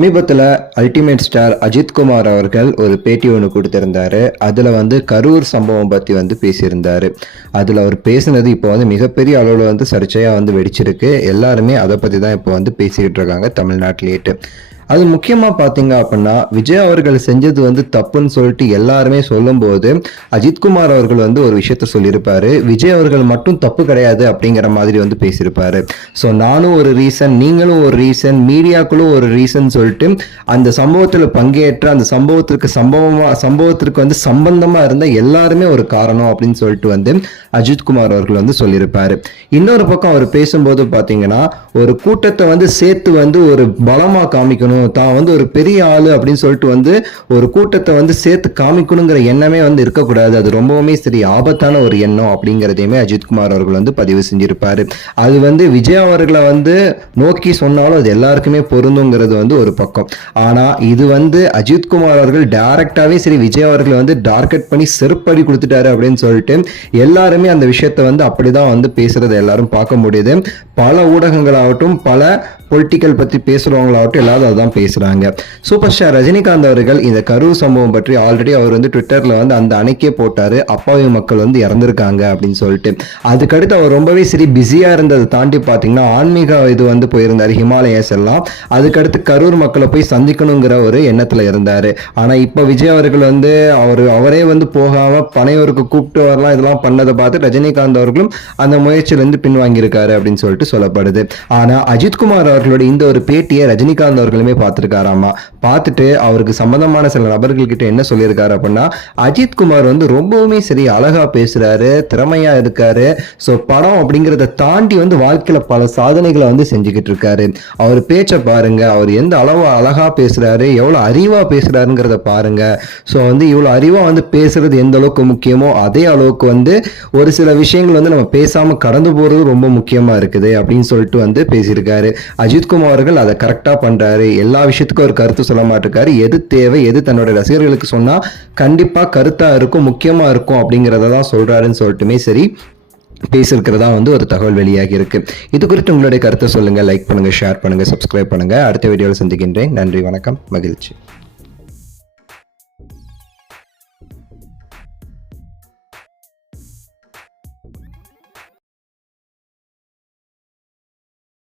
சமீபத்தில் ultimate star Ajithkumar அவர்கள் ஒரு பேட்டி ஒன்று கொடுத்திருந்தாரு. அதில் கரூர் சம்பவம் பற்றி பேசியிருந்தாரு. அதில் அவர் பேசினது இப்போ மிகப்பெரிய அளவில் சர்ச்சையாக வெடிச்சிருக்கு. எல்லாருமே அதை பற்றி தான் இப்போ பேசிக்கிட்டு இருக்காங்க தமிழ்நாட்டிலேட்டு. அது முக்கியமாக பார்த்தீங்க அப்படின்னா, விஜய் அவர்கள் செஞ்சது தப்புன்னு சொல்லிட்டு எல்லாருமே சொல்லும்போது அஜித்குமார் அவர்கள் ஒரு விஷயத்த சொல்லியிருப்பாரு. விஜய் அவர்கள் மட்டும் தப்பு கிடையாது அப்படிங்கிற மாதிரி பேசியிருப்பாரு. ஸோ நானும் ஒரு ரீசன், நீங்களும் ஒரு ரீசன், மீடியாக்களும் ஒரு ரீசன் சொல்லிட்டு அந்த சம்பவத்தில் பங்கேற்ற அந்த சம்பவத்திற்கு சம்பந்தமாக இருந்த எல்லாருமே ஒரு காரணம் அப்படின்னு சொல்லிட்டு அஜித்குமார் அவர்கள் சொல்லியிருப்பாரு. இன்னொரு பக்கம் அவர் பேசும்போது பார்த்தீங்கன்னா, ஒரு கூட்டத்தை சேர்த்து ஒரு பலமாக காமிக்கணும், தான் ஒரு பெரிய ஆளு அப்படின்னு சொல்லிட்டு ஒரு கூட்டத்தை சேர்த்து காமிக்கணுங்கிற எண்ணமே இருக்கக்கூடாது. அது ரொம்பவுமே சரி ஆபத்தான ஒரு எண்ணம் அப்படிங்கிறதையுமே அஜித்குமார் அவர்கள் பதிவு செஞ்சிருப்பாரு. அது விஜய் அவர்களை நோக்கி சொன்னாலும் அது எல்லாருக்குமே பொருந்துங்கிறது ஒரு பக்கம். ஆனா இது அஜித்குமார் அவர்கள் டைரக்டாவே சரி விஜய் அவர்களை டார்கெட் பண்ணி செருப்படி கொடுத்துட்டாரு அப்படின்னு சொல்லிட்டு எல்லாருமே அந்த விஷயத்தை அப்படிதான் பேசுறதை எல்லாரும் பார்க்க முடியுது. பல ஊடகங்களாகட்டும், பல பொலிட்டிக்கல் பற்றி பேசுகிறவங்களாகட்டும் எல்லாரும் அதுதான் பேசுகிறாங்க. சூப்பர் ஸ்டார் ரஜினிகாந்த் அவர்கள் இந்த கரூர் சம்பவம் பற்றி ஆல்ரெடி அவர் ட்விட்டரில் அந்த அணைக்கே போட்டார். அப்பாவி மக்கள் இறந்துருக்காங்க அப்படின்னு சொல்லிட்டு. அதுக்கடுத்து அவர் ரொம்பவே சரி பிஸியாக இருந்ததை தாண்டி பார்த்தீங்கன்னா ஆன்மீக இது போயிருந்தார், ஹிமாலயஸ் எல்லாம். அதுக்கடுத்து கரூர் மக்களை போய் சந்திக்கணுங்கிற ஒரு எண்ணத்தில் இருந்தார். ஆனால் இப்போ விஜய் அவர்கள் அவரே போகாமல் பனையூருக்கு கூப்பிட்டு வரலாம் இதெல்லாம் பண்ணதை பார்த்து ரஜினிகாந்த் அவர்களும் அந்த முயற்சியிலிருந்து பின்வாங்கியிருக்காரு அப்படின்னு சொல்லிட்டு சொல்லப்படுது. ஆனால் அஜித்குமார் அவர்களுடைய இந்த ஒரு பேட்டியை ரஜினிகாந்த் அவர்களுமே பார்த்துருக்காராமா. பார்த்துட்டு அவருக்கு சம்பந்தமான சில நபர்கள் கிட்ட என்ன சொல்லியிருக்காரு அப்படின்னா, அஜித்குமார் ரொம்பவுமே சரி அழகா பேசுறாரு, திறமையா இருக்காரு. ஸோ படம் அப்படிங்கிறத தாண்டி வாழ்க்கையில பல சாதனைகளை செஞ்சுக்கிட்டு இருக்காரு. அவர் பேச்சை பாருங்க, அவர் எந்த அளவு அழகா பேசுறாரு, எவ்வளவு அறிவா பேசுறாருங்கிறத பாருங்க. ஸோ இவ்வளவு அறிவா பேசுறது எந்த அளவுக்கு முக்கியமோ அதே அளவுக்கு ஒரு சில விஷயங்கள் நம்ம பேசாம கடந்து போறது ரொம்ப முக்கியமா இருக்குது அப்படின்னு சொல்லிட்டு பேசியிருக்காரு. அஜித்குமார் அவர்கள் அதை கரெக்டா பண்றாரு. எல்லா விஷயத்துக்கும் ஒரு கருத்து சொல்ல மாட்டிருக்காரு. எது தேவை, எது தன்னோட ரசிகர்களுக்கு சொன்னா கண்டிப்பா கருத்தா இருக்கும், முக்கியமா இருக்கும் அப்படிங்கிறத தான் சொல்றாருன்னு சொல்லிட்டுமே சரி பேசியிருக்கிறதா ஒரு தகவல் வெளியாகி இருக்கு. இது குறித்து உங்களுடைய கருத்தை சொல்லுங்க, லைக் பண்ணுங்க, ஷேர் பண்ணுங்க, சப்ஸ்கிரைப் பண்ணுங்க. அடுத்த வீடியோவில் சந்திக்கின்றேன். நன்றி, வணக்கம், மகிழ்ச்சி.